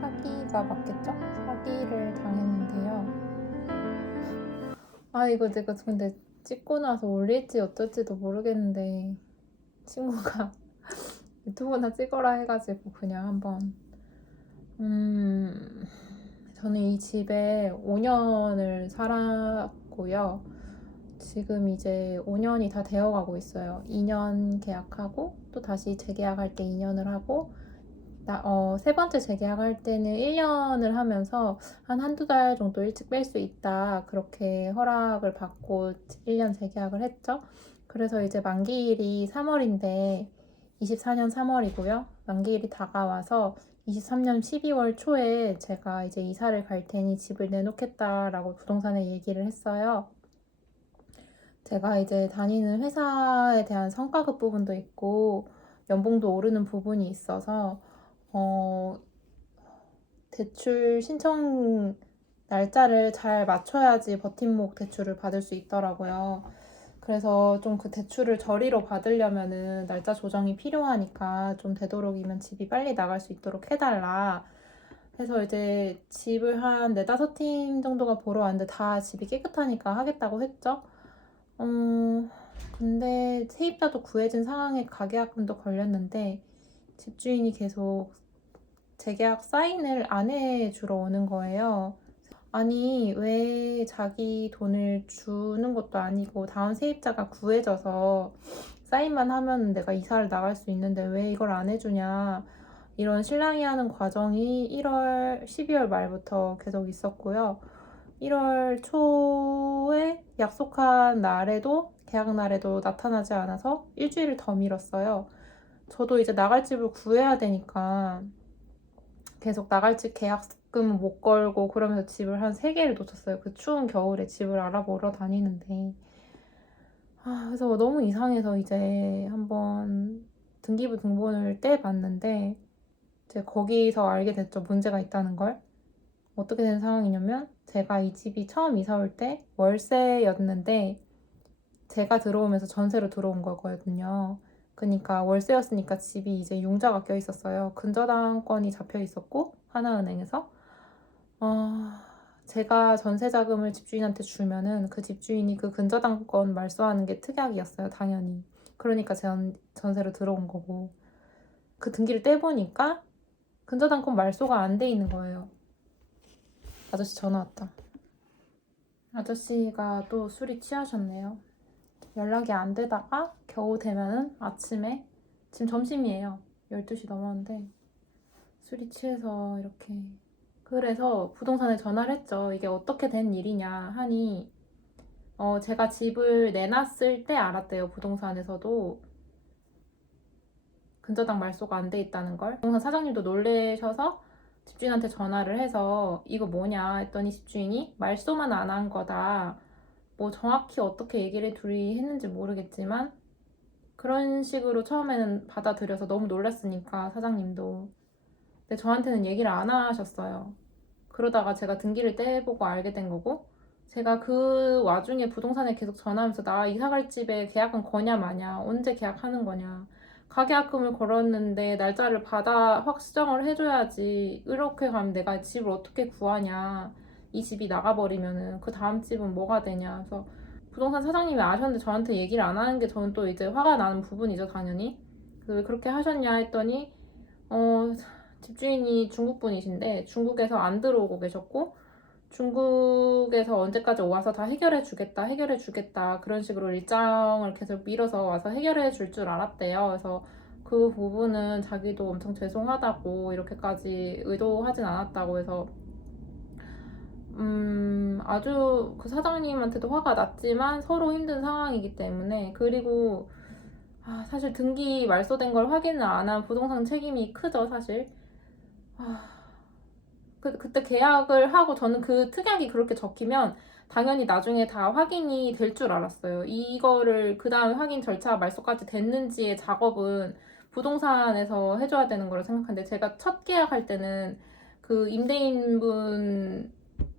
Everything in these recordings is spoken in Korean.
사기가 맞겠죠? 사기를 당했는데요. 이거 내가 근데 찍고 나서 올릴지 어쩔지도 모르겠는데 친구가 유튜브나 찍어라 해가지고 그냥 한번 저는 이 집에 5년을 살았고요. 지금 이제 5년이 다 되어가고 있어요. 2년 계약하고 또 다시 재계약할 때 2년을 하고 세 번째 재계약할 때는 1년을 하면서 한두 달 정도 일찍 뺄 수 있다. 그렇게 허락을 받고 1년 재계약을 했죠. 그래서 이제 만기일이 3월인데 24년 3월이고요. 만기일이 다가와서 23년 12월 초에 제가 이제 이사를 갈 테니 집을 내놓겠다라고 부동산에 얘기를 했어요. 제가 이제 다니는 회사에 대한 성과급 부분도 있고 연봉도 오르는 부분이 있어서 대출 신청 날짜를 잘 맞춰야지 버팀목 대출을 받을 수 있더라고요. 그래서 좀 그 대출을 저리로 받으려면은 날짜 조정이 필요하니까 좀 되도록이면 집이 빨리 나갈 수 있도록 해달라. 해서 이제 집을 한 4-5팀 정도가 보러 왔는데 다 집이 깨끗하니까 하겠다고 했죠. 근데 세입자도 구해진 상황에 가계약금도 걸렸는데 집주인이 계속 재계약 사인을 안 해주러 오는 거예요. 아니, 왜 자기 돈을 주는 것도 아니고 다음 세입자가 구해져서 사인만 하면 내가 이사를 나갈 수 있는데 왜 이걸 안 해주냐. 이런 실랑이 하는 과정이 12월 말부터 계속 있었고요. 1월 초에 약속한 날에도 계약 날에도 나타나지 않아서 일주일을 더 미뤘어요. 저도 이제 나갈 집을 구해야 되니까 계속 나갈 집 계약금은 못 걸고 그러면서 집을 한 3개를 놓쳤어요. 그 추운 겨울에 집을 알아보러 다니는데. 그래서 너무 이상해서 이제 한번 등기부 등본을 떼봤는데 이제 거기서 알게 됐죠. 문제가 있다는 걸. 어떻게 된 상황이냐면 제가 이 집이 처음 이사 올 때 월세였는데 제가 들어오면서 전세로 들어온 거거든요. 그러니까 월세였으니까 집이 이제 융자가 껴 있었어요. 근저당권이 잡혀 있었고 하나은행에서 제가 전세 자금을 집주인한테 주면은 그 집주인이 그 근저당권 말소하는 게 특약이었어요, 당연히. 그러니까 전세로 들어온 거고 그 등기를 떼보니까 근저당권 말소가 안 돼 있는 거예요. 아저씨 전화 왔다. 아저씨가 또 술이 취하셨네요. 연락이 안 되다가 겨우 되면은 아침에 지금 점심이에요. 12시 넘었는데 술이 취해서 이렇게 그래서 부동산에 전화를 했죠. 이게 어떻게 된 일이냐 하니 제가 집을 내놨을 때 알았대요. 부동산에서도 근저당 말소가 안 돼 있다는 걸. 부동산 사장님도 놀래셔서 집주인한테 전화를 해서 이거 뭐냐 했더니 집주인이 말소만 안 한 거다. 뭐 정확히 어떻게 얘기를 둘이 했는지 모르겠지만 그런 식으로 처음에는 받아들여서 너무 놀랐으니까 사장님도. 근데 저한테는 얘기를 안 하셨어요. 그러다가 제가 등기를 떼보고 알게 된 거고 제가 그 와중에 부동산에 계속 전화하면서 나 이사갈 집에 계약은 거냐 마냐 언제 계약하는 거냐 가계약금을 걸었는데 날짜를 받아 확정을 해줘야지 이렇게 가면 내가 집을 어떻게 구하냐 이 집이 나가버리면은 그 다음 집은 뭐가 되냐 그래서 부동산 사장님이 아셨는데 저한테 얘기를 안 하는 게 저는 또 이제 화가 나는 부분이죠 당연히 그렇게 하셨냐 했더니 집주인이 중국 분이신데 중국에서 안 들어오고 계셨고 중국에서 언제까지 와서 다 해결해 주겠다 그런 식으로 일정을 계속 미뤄서 와서 해결해 줄 줄 알았대요. 그래서 그 부분은 자기도 엄청 죄송하다고 이렇게까지 의도하진 않았다고 해서 아주 그 사장님한테도 화가 났지만 서로 힘든 상황이기 때문에 그리고 사실 등기 말소된 걸 확인을 안 한 부동산 책임이 크죠 사실. 그때 계약을 하고 저는 그 특약이 그렇게 적히면 당연히 나중에 다 확인이 될 줄 알았어요. 이거를 그 다음 확인 절차 말소까지 됐는지의 작업은 부동산에서 해줘야 되는 거라 생각하는데 제가 첫 계약할 때는 그 임대인분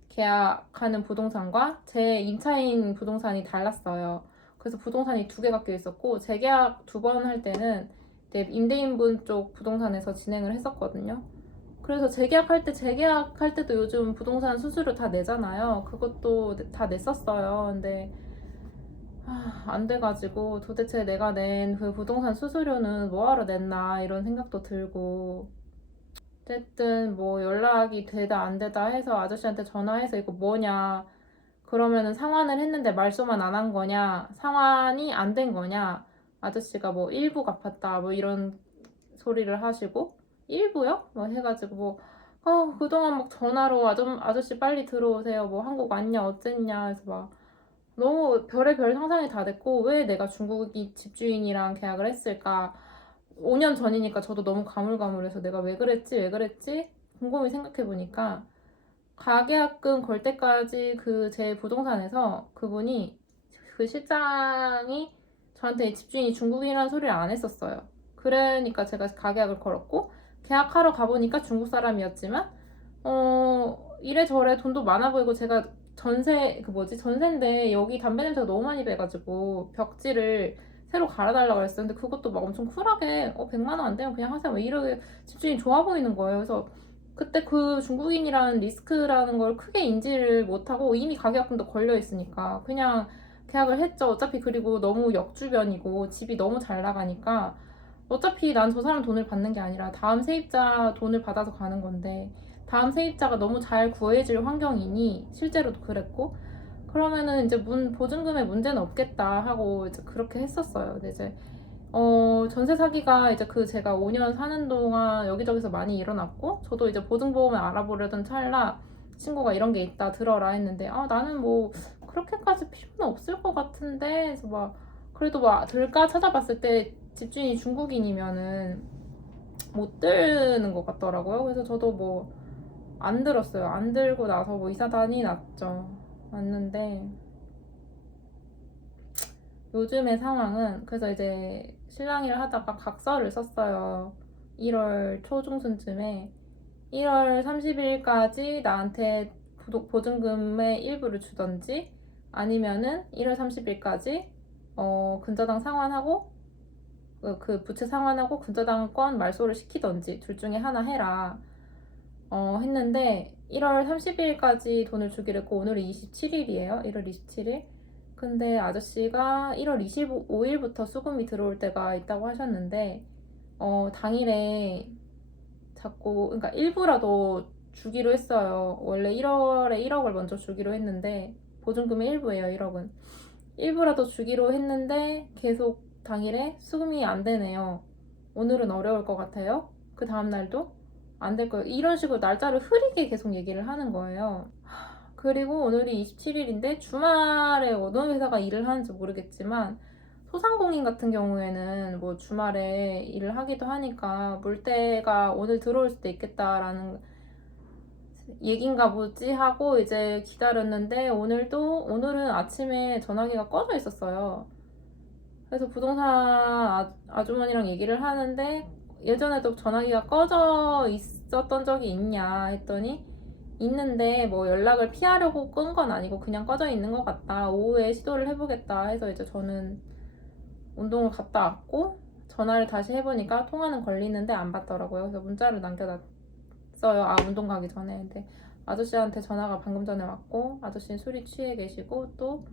계약하는 부동산과 제 임차인 부동산이 달랐어요. 그래서 부동산이 2개가 껴 있었고 재계약 2번 할 때는 임대인분 쪽 부동산에서 진행을 했었거든요. 그래서 재계약할 때도 요즘 부동산 수수료 다 내잖아요. 그것도 다 냈었어요. 근데 안 돼가지고 도대체 내가 낸 그 부동산 수수료는 뭐하러 냈나 이런 생각도 들고, 어쨌든 뭐 연락이 되다 안 되다 해서 아저씨한테 전화해서 이거 뭐냐, 그러면은 상환을 했는데 말소만 안 한 거냐, 상환이 안 된 거냐, 아저씨가 뭐 일부 갚았다 뭐 이런 소리를 하시고, 일부요? 뭐 해가지고 뭐 그동안 막 전화로 아저씨 빨리 들어오세요, 뭐 한국 왔냐 어쨌냐 해서 막 너무 별의별 상상이 다 됐고, 왜 내가 중국이 집주인이랑 계약을 했을까. 5년 전이니까 저도 너무 가물가물해서 내가 왜 그랬지 곰곰이 생각해보니까, 가계약금 걸 때까지 그 제 부동산에서 그분이, 그 실장이 저한테 집주인이 중국인이라는 소리를 안 했었어요. 그러니까 제가 가계약을 걸었고, 계약하러 가보니까 중국 사람이었지만 이래저래 돈도 많아 보이고, 제가 전세인데 여기 담배 냄새가 너무 많이 배가지고 벽지를 새로 갈아달라고 그랬어요. 근데 그것도 막 엄청 쿨하게 100만 원 안 되면 그냥 하세요, 왜 이러게 집주인이 좋아 보이는 거예요. 그래서 그때 그 중국인이라는 리스크라는 걸 크게 인지를 못하고, 이미 가계약금도 걸려 있으니까 그냥 계약을 했죠. 어차피 그리고 너무 역주변이고 집이 너무 잘 나가니까, 어차피 난 저 사람 돈을 받는 게 아니라 다음 세입자 돈을 받아서 가는 건데, 다음 세입자가 너무 잘 구해질 환경이니 실제로도 그랬고, 그러면은 이제 보증금에 문제는 없겠다 하고 이제 그렇게 했었어요. 근데 이제 전세 사기가 이제 제가 5년 사는 동안 여기저기서 많이 일어났고, 저도 이제 보증보험을 알아보려던 찰나 친구가 이런 게 있다 들어라 했는데, 나는 뭐 그렇게까지 필요는 없을 것 같은데 그래서 막, 그래도 막 들까 찾아봤을 때 집주인이 중국인이면은 못 드는 것 같더라고요. 그래서 저도 뭐 안 들었어요. 안 들고 나서 뭐 이사단이 났죠. 났는데 요즘의 상황은, 그래서 이제 신랑이랑 하다가 각서를 썼어요. 1월 초중순쯤에 1월 30일까지 나한테 보증금의 일부를 주던지, 아니면은 1월 30일까지 근저당 상환하고, 그 부채 상환하고 근저당권 말소를 시키던지 둘 중에 하나 해라 했는데, 1월 30일까지 돈을 주기로 했고, 오늘이 27일이에요. 1월 27일. 근데 아저씨가 1월 25일부터 수금이 들어올 때가 있다고 하셨는데, 당일에 자꾸, 그러니까 일부라도 주기로 했어요. 원래 1월에 1억을 먼저 주기로 했는데, 보증금의 일부예요, 1억은. 일부라도 주기로 했는데 계속 당일에 수금이 안 되네요. 오늘은 어려울 것 같아요. 그 다음날도 안 될 거예요. 이런 식으로 날짜를 흐리게 계속 얘기를 하는 거예요. 그리고 오늘이 27일인데 주말에 어느 회사가 일을 하는지 모르겠지만, 소상공인 같은 경우에는 뭐 주말에 일을 하기도 하니까 물때가 오늘 들어올 수도 있겠다라는 얘긴가 보지 하고 이제 기다렸는데, 오늘은 아침에 전화기가 꺼져 있었어요. 그래서 부동산 아주머니랑 얘기를 하는데, 예전에도 전화기가 꺼져 있었던 적이 있냐 했더니, 있는데 뭐 연락을 피하려고 끈 건 아니고 그냥 꺼져 있는 것 같다, 오후에 시도를 해보겠다 해서 이제 저는 운동을 갔다 왔고, 전화를 다시 해보니까 통화는 걸리는데 안 받더라고요. 그래서 문자를 남겨놨어요. 운동 가기 전에. 근데 아저씨한테 전화가 방금 전에 왔고, 아저씨는 술이 취해 계시고, 또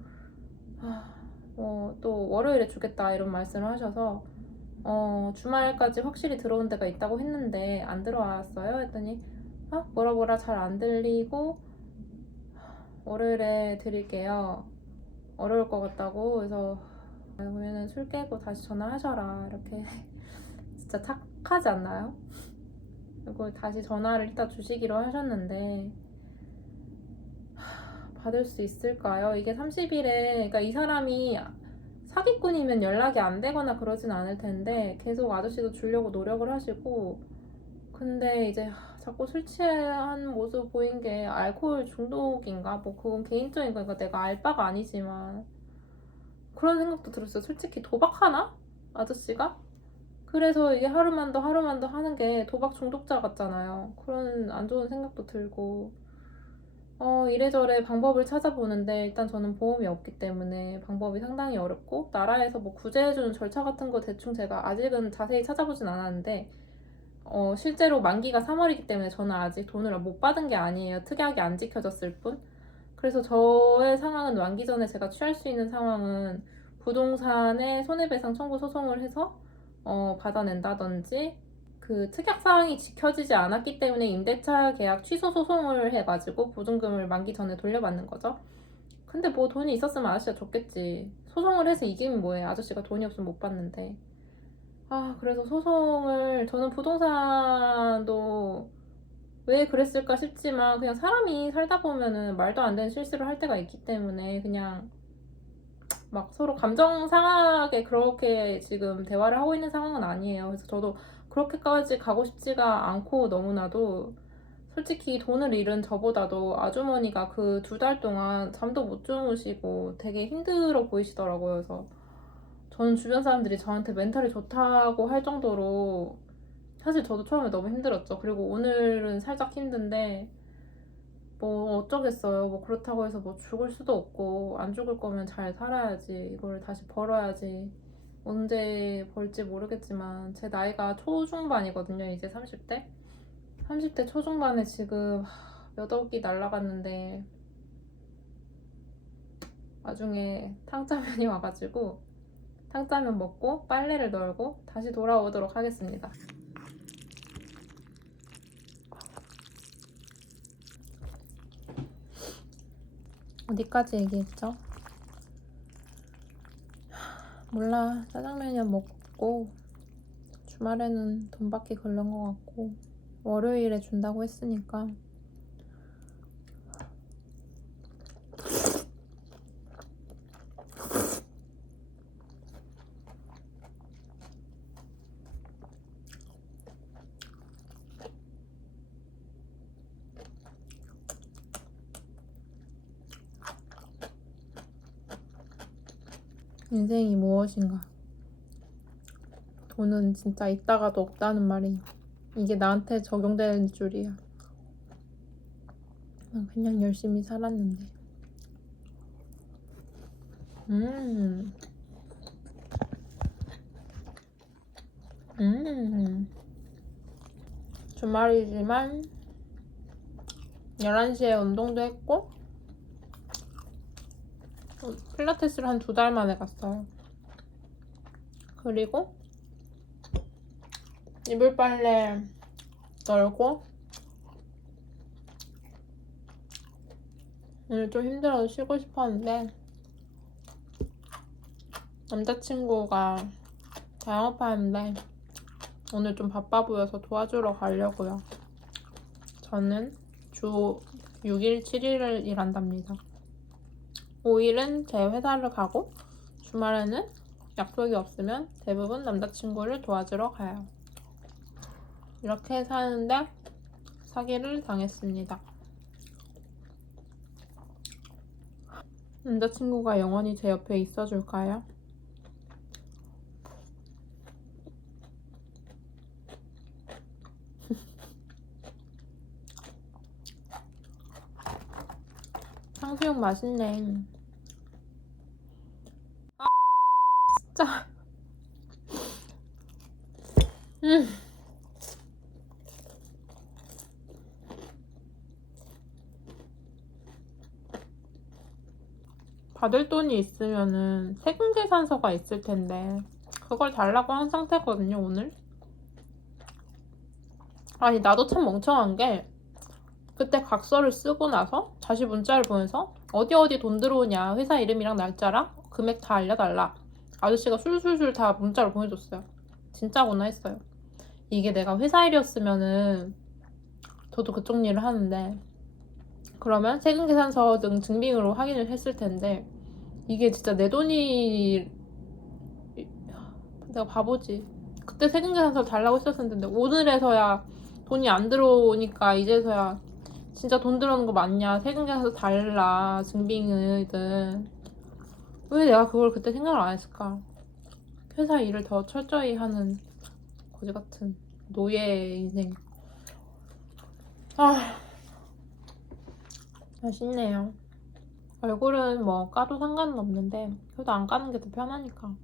월요일에 주겠다 이런 말씀을 하셔서 주말까지 확실히 들어온 데가 있다고 했는데 안 들어왔어요 했더니, 뭐라 잘 안 들리고 월요일에 드릴게요, 어려울 것 같다고. 그래서 그러면은 술 깨고 다시 전화하셔라 이렇게. 진짜 착하지 않나요? 그리고 다시 전화를 이따 주시기로 하셨는데, 받을 수 있을까요? 이게 30일에, 그러니까 이 사람이 사기꾼이면 연락이 안 되거나 그러진 않을 텐데 계속 아저씨도 주려고 노력을 하시고, 근데 이제 자꾸 술 취한 모습 보인 게 알코올 중독인가? 뭐 그건 개인적인 거니까 내가 알 바가 아니지만 그런 생각도 들었어요. 솔직히 도박하나? 아저씨가? 그래서 이게 하루만 더 하는 게 도박 중독자 같잖아요. 그런 안 좋은 생각도 들고, 이래저래 방법을 찾아보는데, 일단 저는 보험이 없기 때문에 방법이 상당히 어렵고, 나라에서 뭐 구제해주는 절차 같은 거 대충 제가 아직은 자세히 찾아보진 않았는데, 실제로 만기가 3월이기 때문에 저는 아직 돈을 못 받은 게 아니에요. 특약이 안 지켜졌을 뿐. 그래서 저의 상황은 만기 전에 제가 취할 수 있는 상황은 부동산에 손해배상 청구 소송을 해서 받아낸다든지, 그 특약 사항이 지켜지지 않았기 때문에 임대차 계약 취소 소송을 해가지고 보증금을 만기 전에 돌려받는 거죠. 근데 뭐 돈이 있었으면 아저씨가 줬겠지. 소송을 해서 이기면 뭐해. 아저씨가 돈이 없으면 못 받는데. 그래서 저는 부동산도 왜 그랬을까 싶지만, 그냥 사람이 살다 보면은 말도 안 되는 실수를 할 때가 있기 때문에 그냥 막 서로 감정 상하게 그렇게 지금 대화를 하고 있는 상황은 아니에요. 그래서 저도 그렇게까지 가고 싶지가 않고, 너무나도 솔직히 돈을 잃은 저보다도 아주머니가 그 2달 동안 잠도 못 주무시고 되게 힘들어 보이시더라고요. 그래서 저는 주변 사람들이 저한테 멘탈이 좋다고 할 정도로, 사실 저도 처음에 너무 힘들었죠. 그리고 오늘은 살짝 힘든데 뭐 어쩌겠어요. 뭐 그렇다고 해서 뭐 죽을 수도 없고, 안 죽을 거면 잘 살아야지. 이걸 다시 벌어야지. 언제 벌지 모르겠지만 제 나이가 초중반이거든요. 이제 30대. 30대 초중반에 지금 몇 억이 날라갔는데, 나중에 탕짜면이 와가지고 탕짜면 먹고 빨래를 널고 다시 돌아오도록 하겠습니다. 어디까지 얘기했죠? 몰라. 짜장면이나 먹고 주말에는 돈 받기 그런 것 같고, 월요일에 준다고 했으니까. 인생이 무엇인가? 돈은 진짜 있다가도 없다는 말이 이게 나한테 적용되는 줄이야. 난 그냥 열심히 살았는데. 음. 주말이지만 11시에 운동도 했고, 필라테스를 한 2달 만에 갔어요. 그리고 이불 빨래 널고, 오늘 좀 힘들어서 쉬고 싶었는데 남자친구가 자영업하는데 오늘 좀 바빠 보여서 도와주러 가려고요. 저는 주 6일, 7일을 일한답니다. 5일은 제 회사를 가고, 주말에는 약속이 없으면 대부분 남자친구를 도와주러 가요. 이렇게 사는데 사기를 당했습니다. 남자친구가 영원히 제 옆에 있어줄까요? 탕수육 맛있네. 진짜. 받을 돈이 있으면은 세금계산서가 있을 텐데 그걸 달라고 한 상태거든요, 오늘. 아니, 나도 참 멍청한 게, 그때 각서를 쓰고 나서 다시 문자를 보내서 어디 어디 돈 들어오냐, 회사 이름이랑 날짜랑 금액 다 알려달라. 아저씨가 술술술 다 문자로 보내줬어요. 진짜구나 했어요. 이게 내가 회사 일이었으면은 저도 그쪽 일을 하는데, 그러면 세금계산서 등 증빙으로 확인을 했을 텐데, 이게 진짜 내 돈이, 내가 바보지. 그때 세금계산서 달라고 했었을 텐데 오늘에서야 돈이 안 들어오니까 이제서야 진짜 돈 들어오는 거 맞냐, 세금계산서 달라, 증빙이든. 왜 내가 그걸 그때 생각을 안 했을까? 회사 일을 더 철저히 하는 거지 같은 노예 인생. 맛있네요. 얼굴은 뭐 까도 상관은 없는데 그래도 안 까는 게 더 편하니까.